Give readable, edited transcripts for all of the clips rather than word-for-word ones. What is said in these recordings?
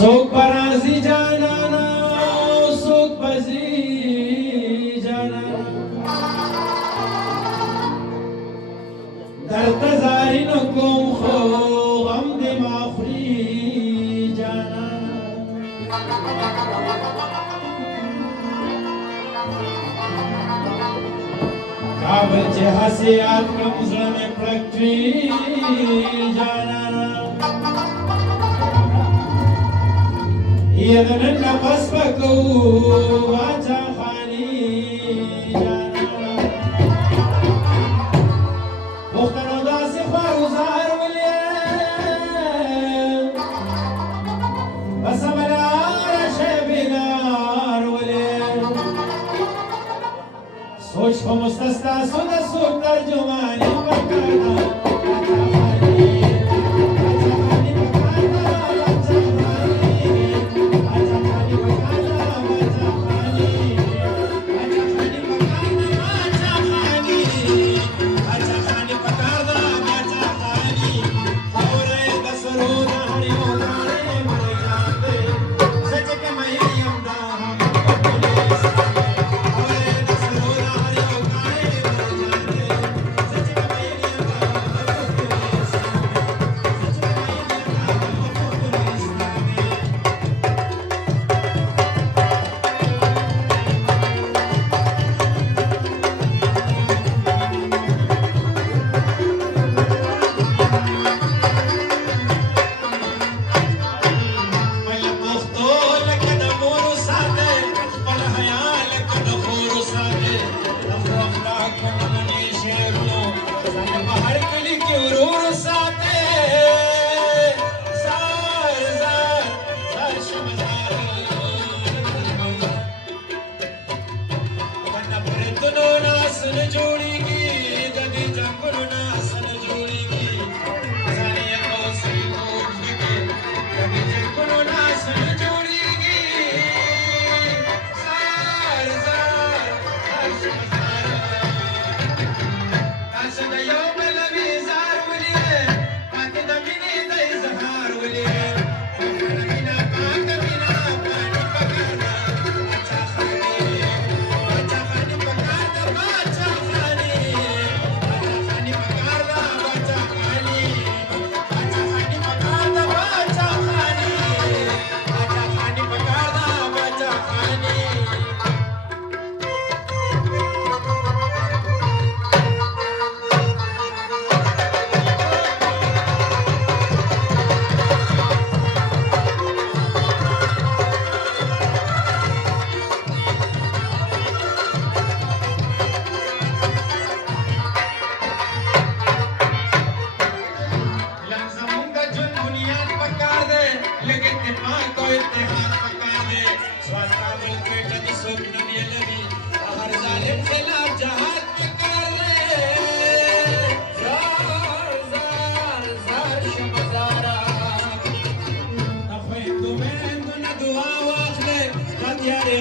Sok barazi janana, sok bazi janana. Dar tazari no kum kho, gam de maafri janana. Kabel che hasiat kam zame praktri janana. Yedan nafas bako acha khani jana muxtaro das khwaruzar wali bas mala rashbinar wali soch ko mustasna sud sud tarjumani bakana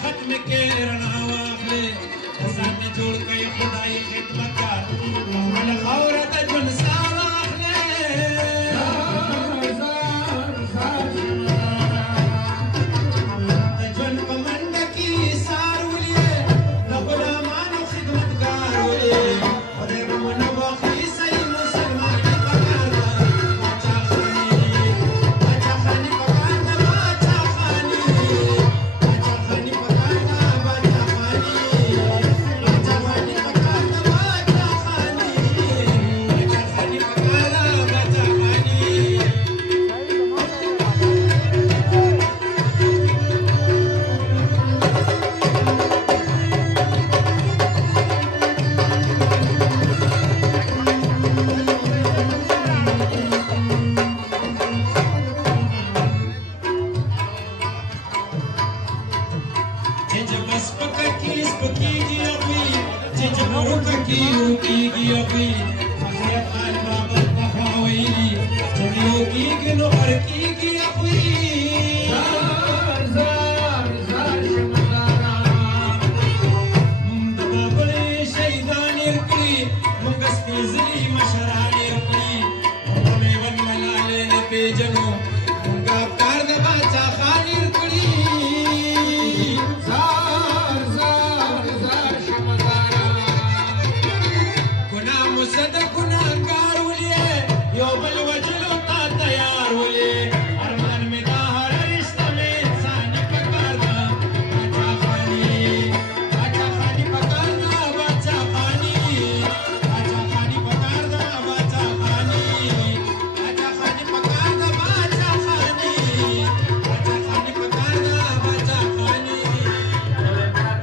ختم کې رڼا واخلې ځان دې جوړ کړې خدای خدمتګار خپل خاوره ته ژوند ساه واخلې د ژوند په منډه کې سار ولې د غلامانو خدمتګار ولې خدای به ونه واخلي صحیح مسلمان دې پکار ده باچا خاني پکار ده باچا خاني باچا خاني پکار ده باچا خاني باچا خاني پکار ده باچا خاني باچا خاني پکار ده باچا خاني بس پکې سپکیږي اخوي چې جبرو کې وکیږي اخوي اخر خان بابا په ویلي چې یو کېږي نو هر کېږي اخوي زار شمدارا د بابړې شهیدان یې کړي موږ سپېڅلي مشران یې کړي موږ میوند ملالۍ نه پېژنو موږ افکار د باچا خان یې کړي صد گناهگار ولې یو بل وجلو ته تیار ولې ارمان مې دا هر رشته مې انساني پکار ده باچا خاني پکار ده باچا خاني پکار ده باچا خاني پکار ده باچا خاني پکار ده باچا خاني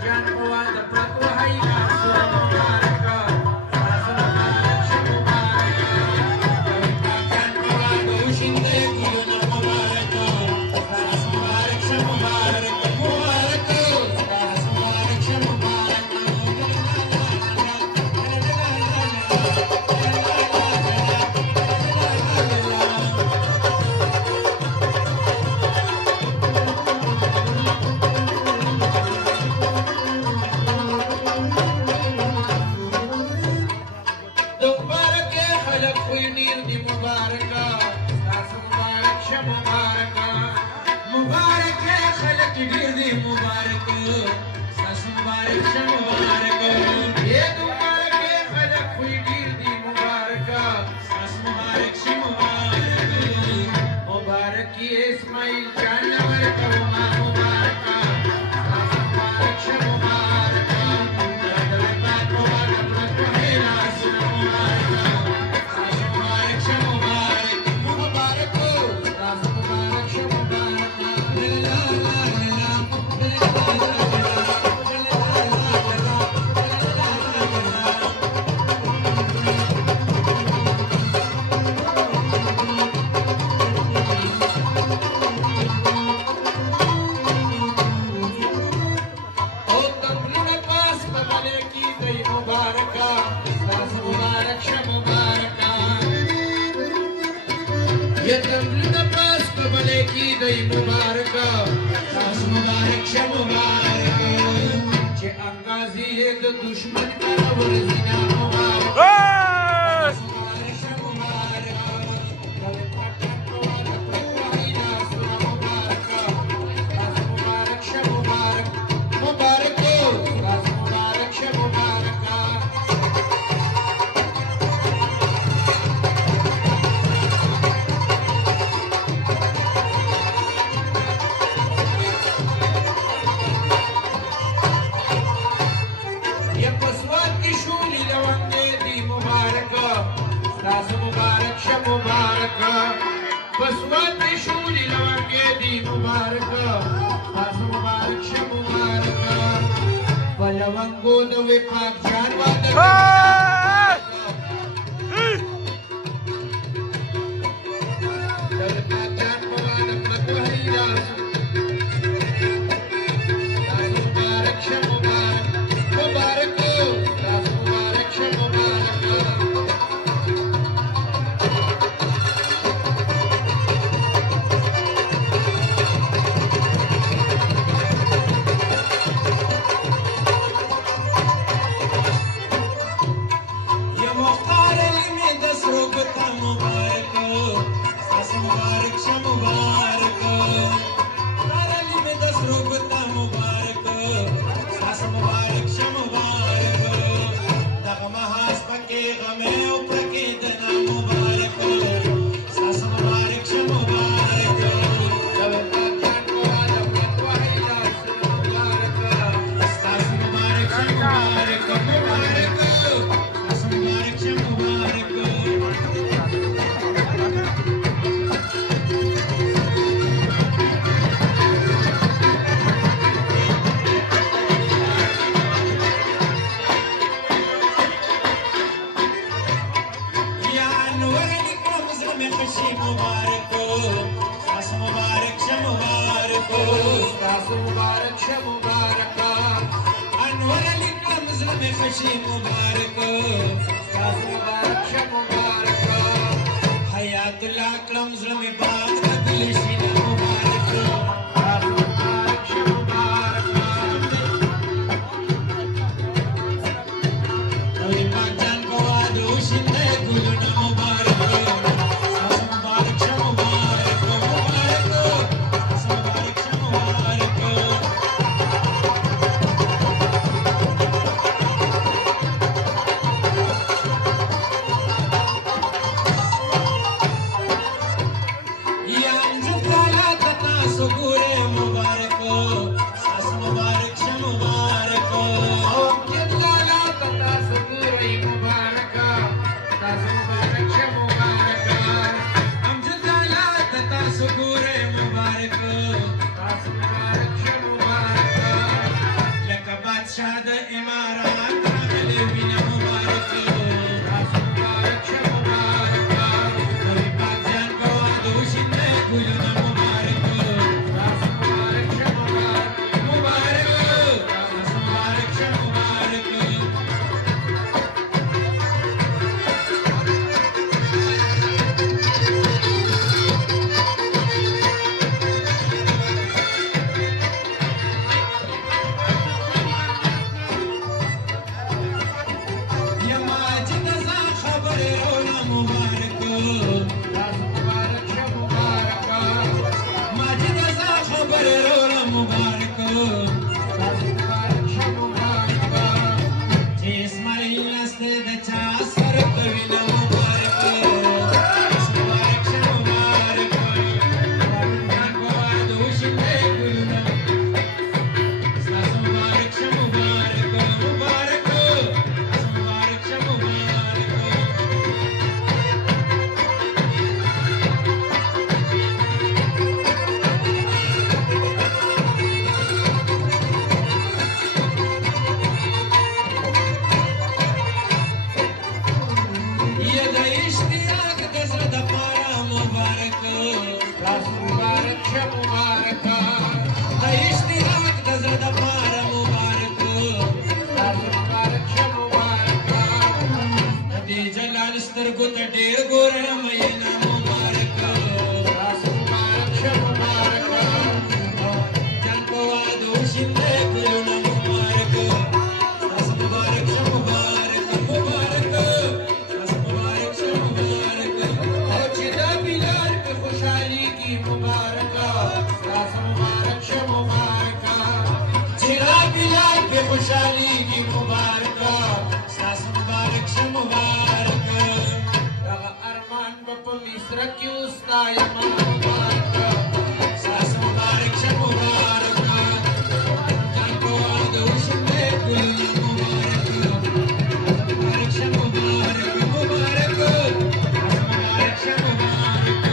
جان په د پکو هيلا खुशी मुबारक सास मुबारक श मुबारक सास मुबारक श मुबारक अनवर अली कमजल में खुशी मुबारक सास मुबारक श मुबारक हयातुल्लाह कमजल में बात कबील शीना मुबारक सास मुबारक श मुबारक नवी पाक जान को आदो शिंदे गुलना मुबारक सास मुबारक श मुबारक मुबारक सास मुबारक श मुबारक सुगुरे मुबारक सास मुबारक श मुबारक जिंदाला तथा सुगुरे मुबारक सास मुबारक श मुबारक अमजदाला तथा सुगुरे मुबारक सास मुबारक श मुबारक लक बादशाह द इमारत रागले बिना मुबारक सास मुबारक श मुबारक नबी पाक जान को आदो शिंदे गुलना मुबारक सास मुबारक श मुबारक मुबारक सास मुबारक श मुबारक या माजिद ज़ा खबर रोना मुबारक सास मुबारक श मुबारक माजिद ज़ा खबर रोना मुबारक सास मुबारक श मुबारक जे इस्माइल नस्ते दचा सर कविना मुबारक सास मुबारक श मुबारक जान को आदो शिंदे गुलना सास मुबारक श मुबारक मुबारक सास मुबारक श मुबारक ये द इश्तियाक दज़र द पारा मुबारक सास मुबारक श मुबारक द इश्तियाक दज़र द पारा मुबारक सास मुबारक श मुबारक दे जलाल स्तरगो त ढेर गोरण महीना मुबारक सास मुबारक श मुबारक जान को आदो शिंदे गुलना मुबारक सास मुबारक श मुबारक मुबारक सास मुबारक श मुबारक और जिदा बिलाल पे खुशहाली की मुबारक सास मुबारक श मुबारक चिरा बिलाल पे खुशहाली की मुबारक सास मुबारक श मुबारक अरमान बप मिस्र की उस्ता यमान मुबारक सास मुबारक श मुबारक जान को आदो शिंदे गुलना मुबारक मुबारक श मुबारक मुबारक सास मुबारक श मुबारक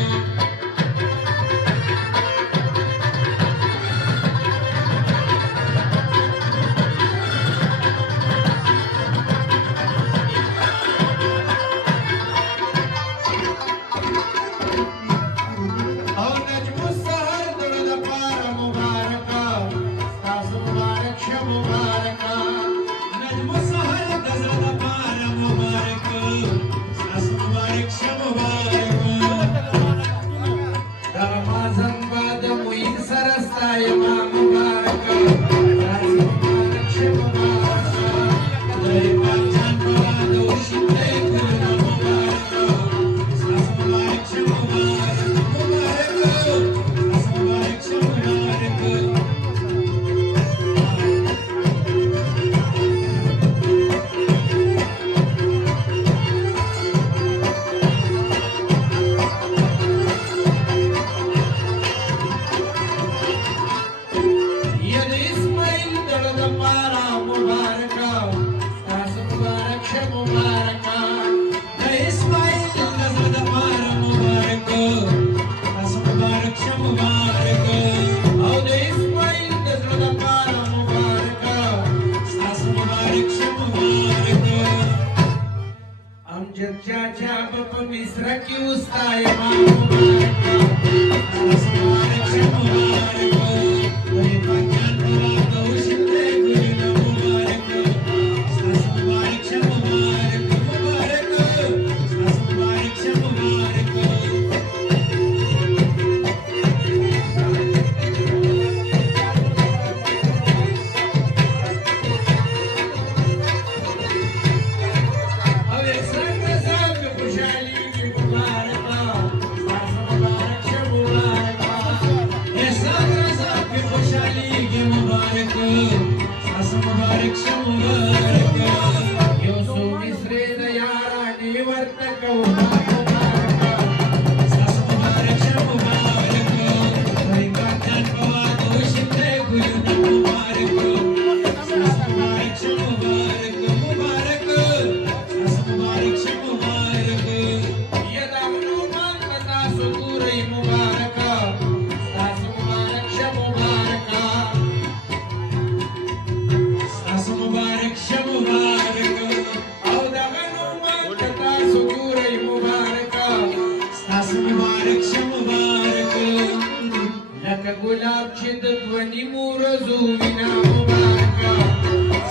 गुलाब छिद ध्वनि मूरजू विना मुबारका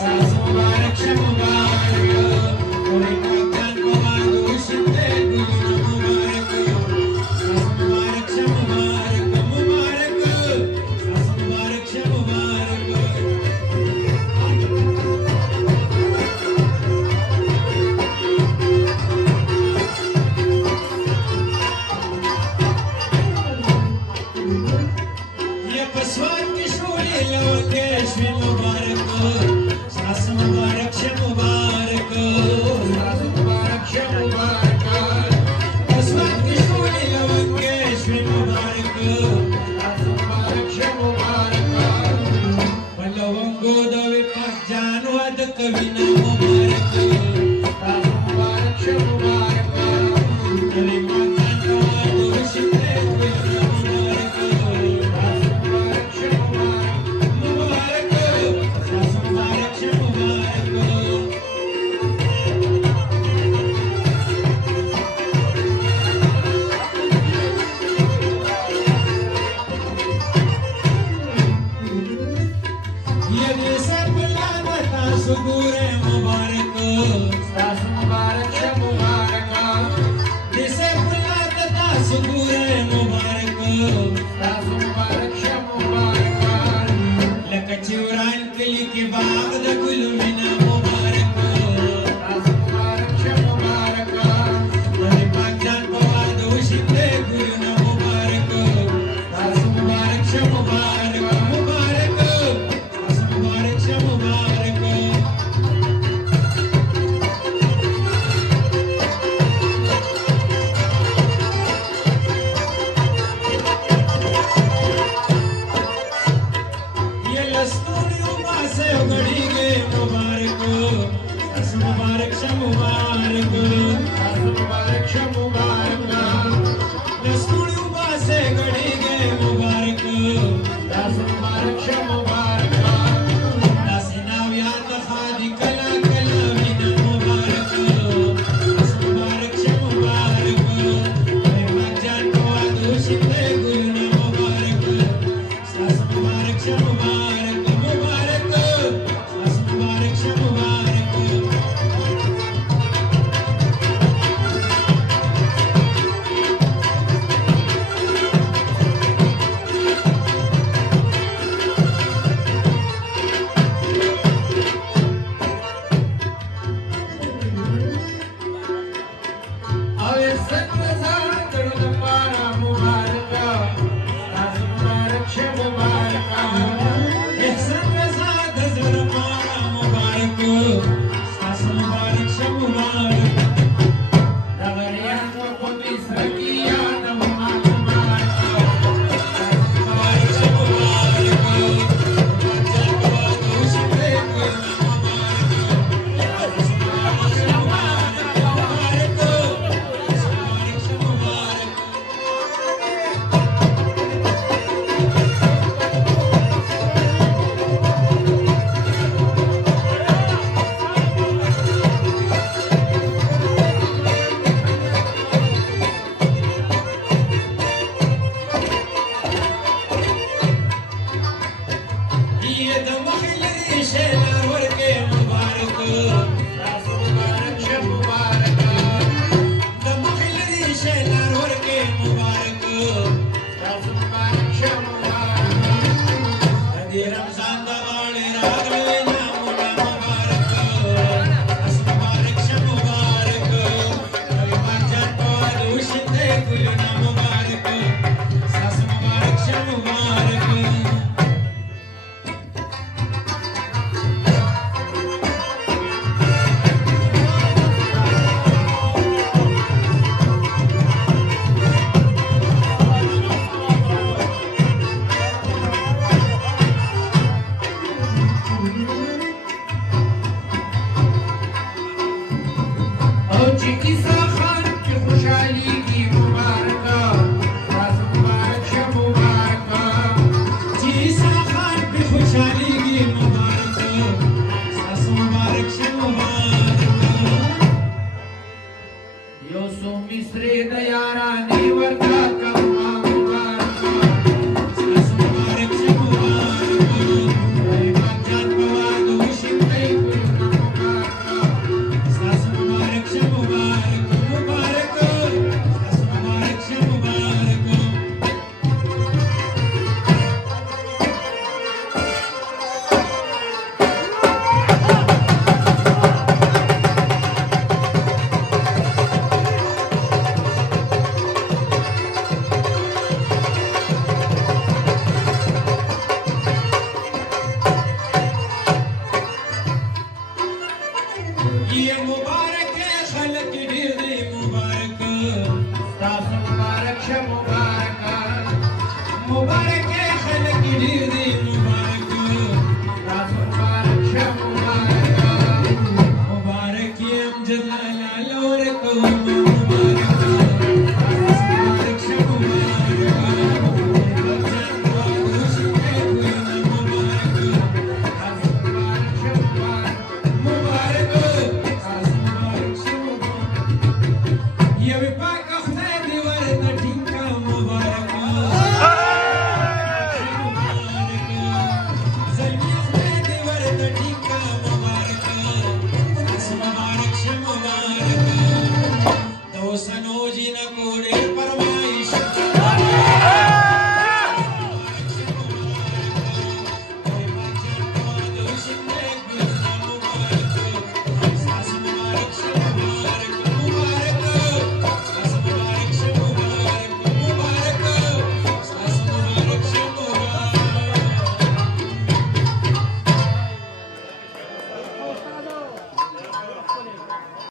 सास मुबारक शब मुबारक और काकान मुबारक शिंदे गुलना मुबारक सास मुबारक शब मुबारक मुबारक सास मुबारक शब मुबारक Swat kishore lokesh mubarak sas mubarak shab mubarak सास मुबारक शब मुबारक swat kishore lokesh mubarak सास मुबारक शब मुबारक palawango dave pak janwad kavina mubarak सास मुबारक शब मुबारक dave pak janwad shinde gulna mubarak mubarak sas mubarak shab mubarak ye desa pulata sugure mubarak सास मुबारक शब मुबारक desa pulata sugure mubarak सास मुबारक शब मुबारक लकचुरान कली के बाग the गुल मिना मुबारक सास मुबारक शब मुबारक दरे पाक जान पवाद शिंदे गुल न मुबारक सास मुबारक शब मुबारक मुबारक सास मुबारक शब मुबारक ये लस्तूरी उमा से उगड़ी गे मुबारक تاسو مبارک شه مبارک دې رمضان د غاړې راغلی نامونه مبارک تاسو مبارک شه مبارک ایمان جان په واده وشي دی ګلونه مبارک تاسو مبارک شه مبارک او چې کیسه خان کې خوشحاليږي مبارکه تاسو مبارک شه مبارکه چې عیسی خان پرې خوشحالېږي مبارک تاسو مبارک شه مبارک یو څو مصري د یارانې ورته کومه مبارکه تاسو مبارک شه مبارک ایمان جان په واده وشي دی ګلونه مبارک تاسو مبارک شه مبارک مبارک تاسو مبارک شه مبارک ये मुबारक है खलक ढेर दे मुबारक تاسو مبارک شه مبارکه मुबारक